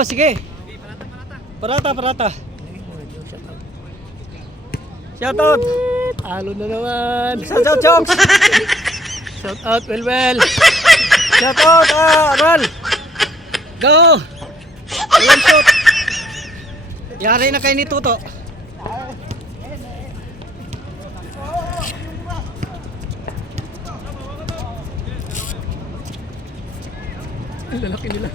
Oh, sige. Parata. Shoutout. Talo na naman. Shoutout, Chonks. Shout out, well. Shoutout, Ral. Go. Walang shoot. Yari na kayo ni Tuto. Ang lalaki nila.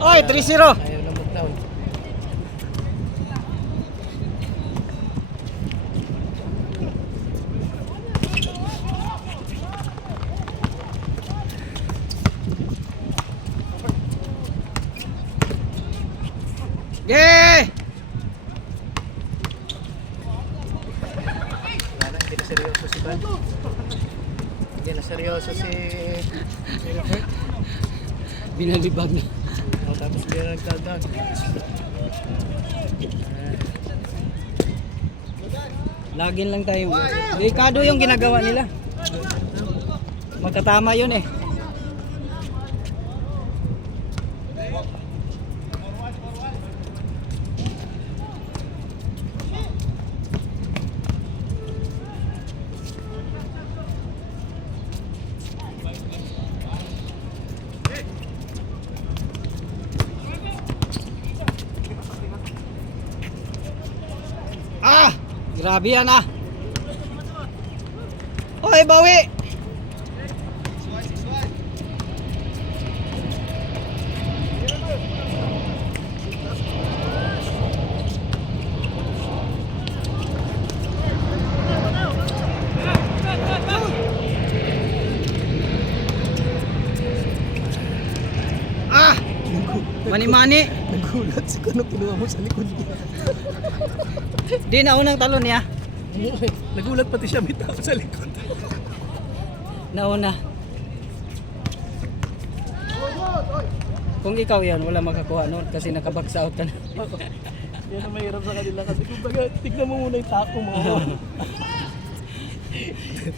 Oy, 3-0. Ayaw na mag-down. Yeah! Wala, hindi na seryoso si Van. Hindi na seryoso si Robert. Binalibag na. O, tapos hindi na nag-down. Lagin lang tayo. Delikado yung ginagawa nila. Magkatama yun eh. Grabe yan ah. Oy, bawi. Mani-mani. Nagulat si Kano, kinuha mo sa likod niya. Di na unang talon niya. Nagulat pati siya, may tao sa likod. Nauna. Kung ikaw yan, wala makakuha noon kasi nakabaksa out ka na. Yan ang mahirap sa kanila kasi kumbaga, tignan mo muna yung tako mo.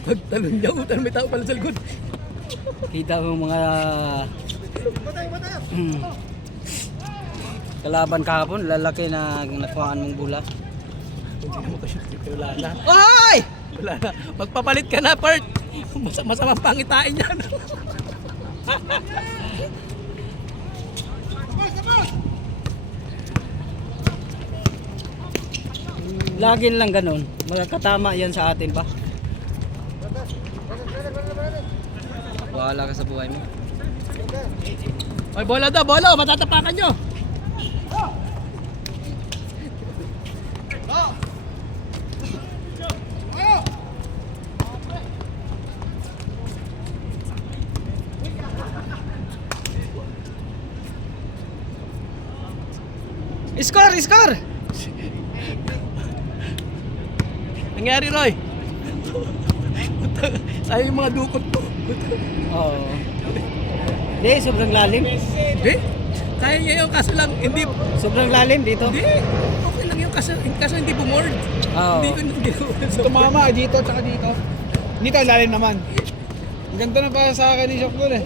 Pag talon niya, utan may tao pala sa likod. Kita mo mga kalaban kahapon, lalaki na nakuhaan mong bola. Hindi na makashoot, wala na. Oy! Wala na. Magpapalit ka na, Part. Masamang pangitain yan. Lagin lang ganun. Magkatama yan sa atin ba? Wala ka sa buhay mo. Oy, bola daw, bola. Matatapakan nyo. Score! Nangyari, Roy. Ay, yung mga dukot ko. Oo. Di, sobrang lalim. Hindi. Kaya niya yung kaso lang, hindi. Sobrang lalim dito. Hindi. Okay lang yung kaso hindi bumord. Oo. Hindi ko. Tumama dito at saka dito. Dito ang lalim naman. Ang ganda na para sa akin ni Shock doon eh.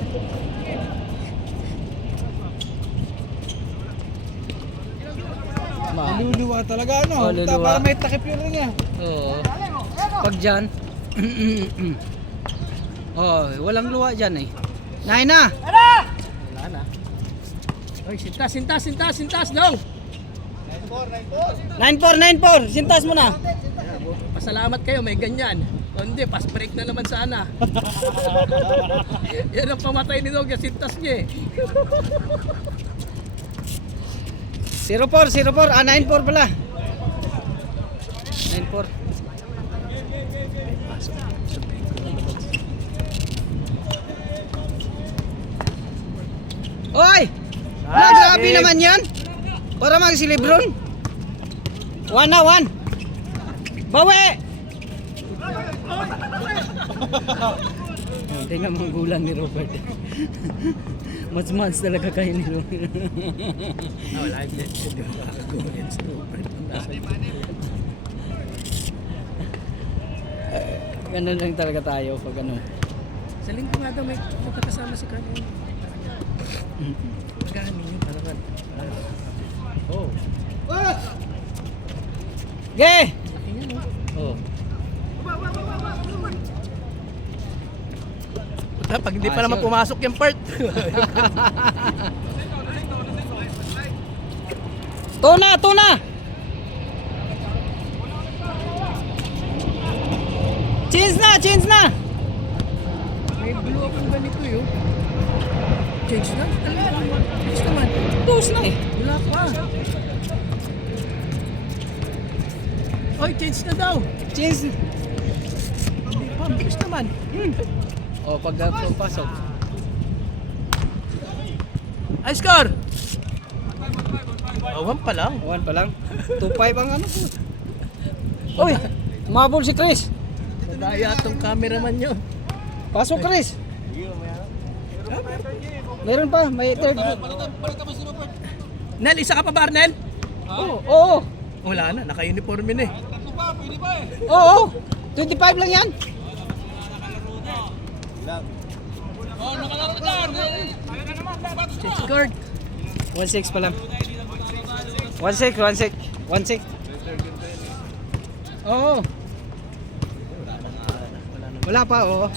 Maluluwa talaga ano. Maluluwa. Para may takip yun rin niya. Oo. Pag dyan. Oh, walang luwa dyan eh. Nahin na! Wala na. Oy, sintas daw. 9-4. Sintas mo na. Pasalamat kayo, may ganyan. O hindi, pass break na naman sana. Yan ang pamatay ni Dog, sintas niya eh. 0-4. 9-4 pala. 9-4. Oy! Grabe naman yan. Para mag si Lebron. 1 na 1. Bawi! Tingnan mo ang gulang ni Robert. Mats talaga kayo ni Robert. Wala yung net. Hindi ko makakaguhin sa Robert. Ganun lang talaga tayo pag ano. Sa linggo nga daw may magkakasama si Carmen. Magkaamin yun. Parang oh. Ge! Tingnan mo. Oh. Pag hindi pa naman pumasok yung part. Tuna! Change na! May blue akong ganito yun. Change na? Change naman. Post na eh. Wala pa. Oy, change na daw. Change. Hindi pa, bilis naman. Oh, pag pasok. Ay, score! Awan pa lang. 1 pa lang. 2-5 ang ano po. Uy! Mabol si Chris. Daya tong cameraman nyo. Pasok Chris. Meron pa, may third. Nel, isa ka pa ba, Nel? Oo. Wala na, naka-uniform yun eh. Oo. 25 lang yan. Change guard. 1-6 pa lang. 1-6. Oo. Wala pa, oo.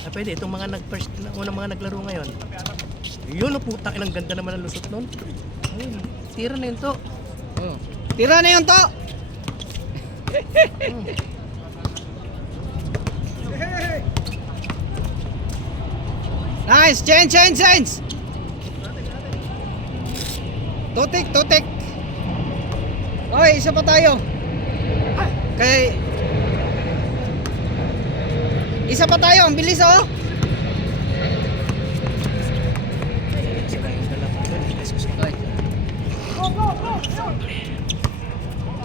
Ah, pwede, itong mga nag-first, unang mga naglaro ngayon. Yun, oh, putang inang ganda naman ang lusot nun. Ayun, tira na yun to. Oh. Tira na yun to. Nice, change. Tutik. Oy, isa pa tayo. Isa pa tayo, ang bilis oh.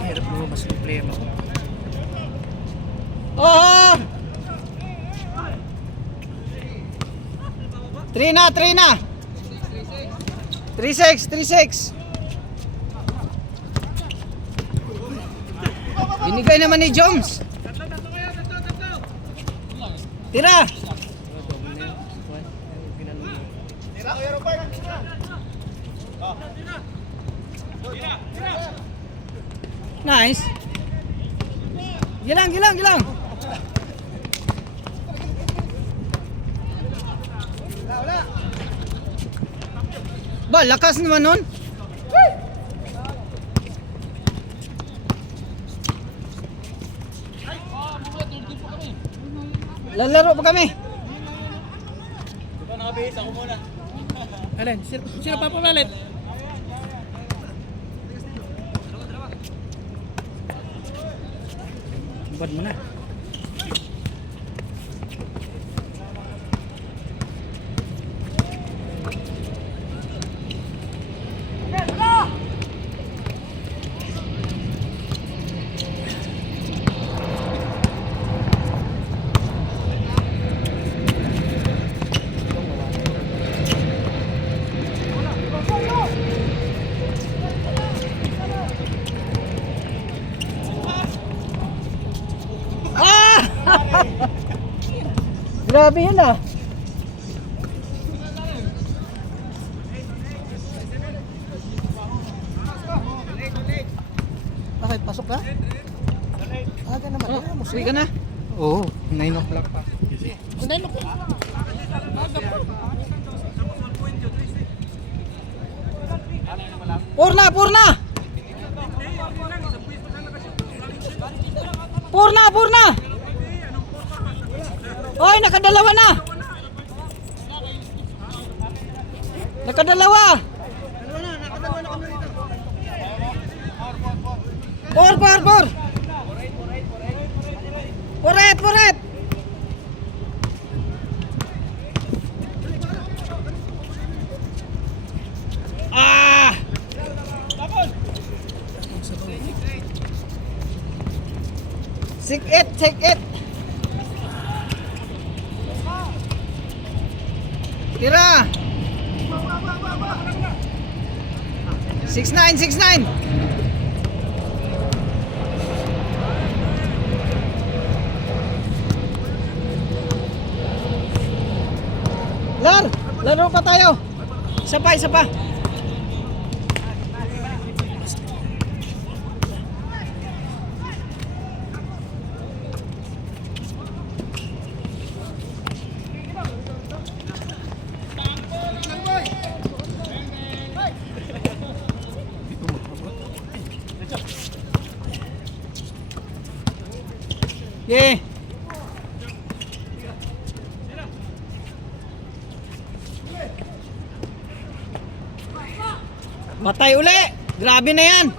Hirap mo, mas problema ko. Oh! 3 na. 3-6. Binigay naman ni Jones. Tira. Nice. Gilang. Ba, lakas naman nun. Lalaro pa kami. Alin, sino papapalit? Bad mo na. Grabe yun ah. Bakit? Pasok ka? Aga naman. Uwi ka na? Oo, 9 o'clock pa. Unay mo ko. Purna! Hoy, nakadalawa na! Nakadalawa! Por! Puret! Ah! Check it, check it. Tira. 6-9, 6-9. Laro pa tayo. Isa pa, isa pa. Yeah. Matay uli. Grabe na yan.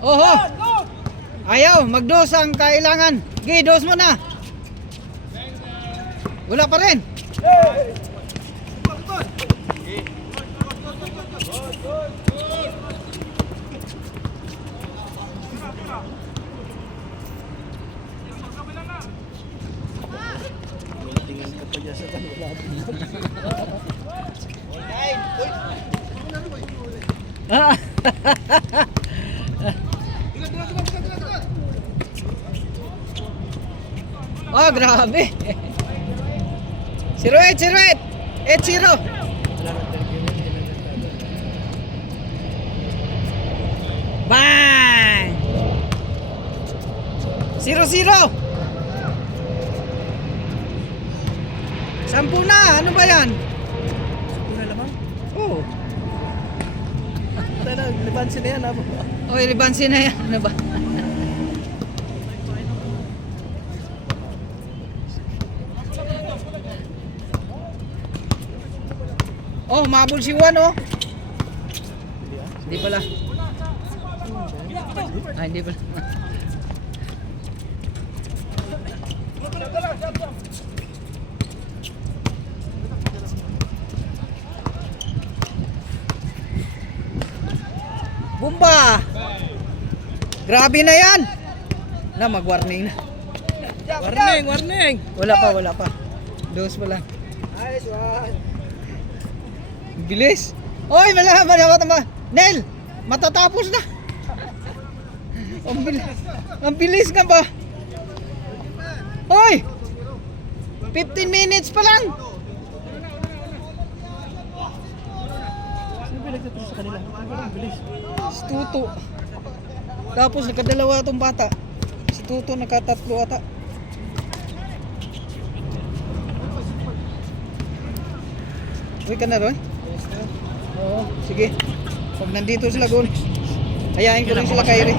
Oho. Ayaw, magdos ang kailangan. Gi, dos mo na. Wala pa rin. Tingnan ka pa dyan sa kanila. Oh, grabe. 0-8, 0-8. 8-0. Bang! 0-0. 10 na. Ano ba yan? Una lamang. Oh. Tara, libansin na yan. Oh, ilibansin na yan. Ano ba? Oh, mabul si Juan, oh. Hindi pala. Ah, hindi pala. Bumba! Grabe na yan! Na, mag-warning na. Warning, warning! Wala pa, wala pa. Dos pa lang. Nice one. Bilis! Oy, malaman. Nel! Matatapos na! Ang bilis ka ba? Oy! 15 minutes pa lang! Sino ba nagtapos sa kanila? Ang bilis. Si Tuto. Tapos nakadalawa itong bata. Si Tuto nakatatlo ata. Uy ka na Roy? Oo, sige. Pag nandito sila gun, hayain ko rin sila kay Ray.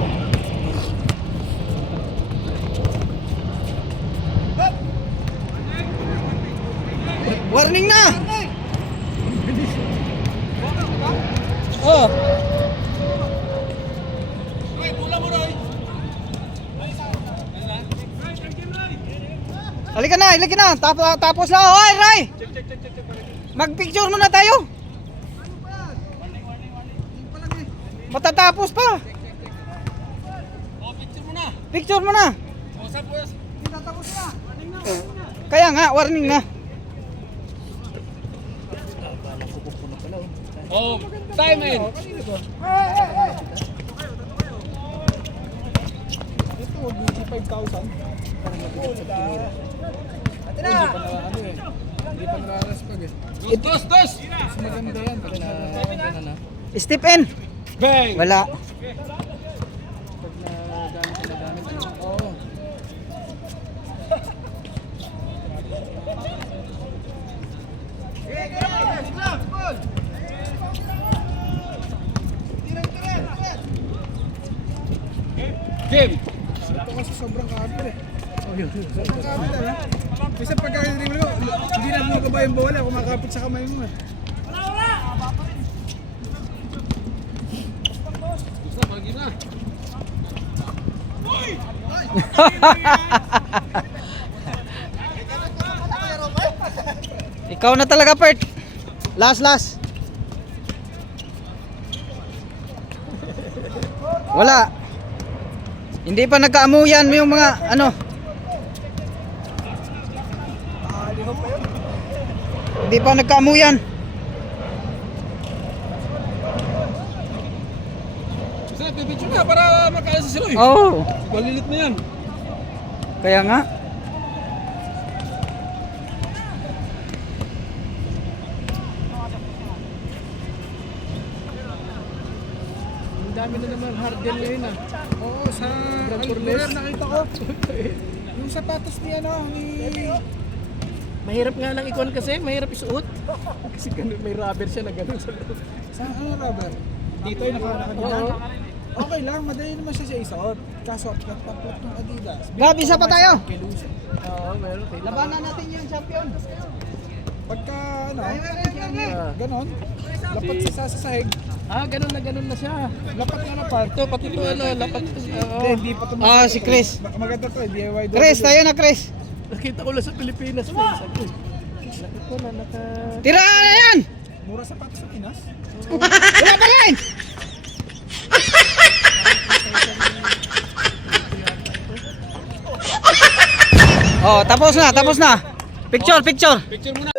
Warning na! Oh. Halika na. Tapos na. Hoy, Ray! Mag-picture muna tayo. Matatapos pa. Picture mo na. Kaya nga, warning na. Oh, time in. Ito, 5,000. Ate na. Hindi pa naraspag eh. Dos! Mas maganda yan. Step in. Bang! Wala. Pag nagamit. Oo. Game! Ito kasi sobrang kapit eh. Sobrang kapit eh. Kasi pagkakitinig mo, hindi na mo kabay yung bola, kumakapit sa kamay mo eh. Gusto, bagi na. Ikaw na talaga, Pert. Last. Wala. Hindi pa nagkaamuyan yung mga ano. Hindi pa nagkaamuyan. Sige, pipicture na para makaya sa sila eh. Oo. Malilit na yan. Kaya nga. Ang dami na naman hardel ngayon ah. Oo, sa Grand Albular Corles. nakita ko. Yung sapatos ni ano, ni... Mahirap nga lang ikon kasi, mahirap isuot. Kasi ganun, may rubber siya na ganun sa loob. Sa ano rubber? Dito yung nakadinan. Oo. Okay lang, madali naman siya isuot. Kaso, plat ng Adidas. Gab, isa pa tayo. Kay Lucy. Oo, meron. Labanan natin yung champion. Pagka ano, Ah. ganon, lapat sa sahig. Ganun na siya. Lapat nga na part. Ito, pati ito ano, lapat. Oo. Hindi pa tumakas. Ah, si Chris. Maganda to, DIY. Chris, tayo na Chris. Nakita ko lang sa Pilipinas. Sabi ko na naka... Tiraan na yan! Mura sapatos sa Pinas. Wala pa rin! Oh, tapos na. Picture. Picture muna.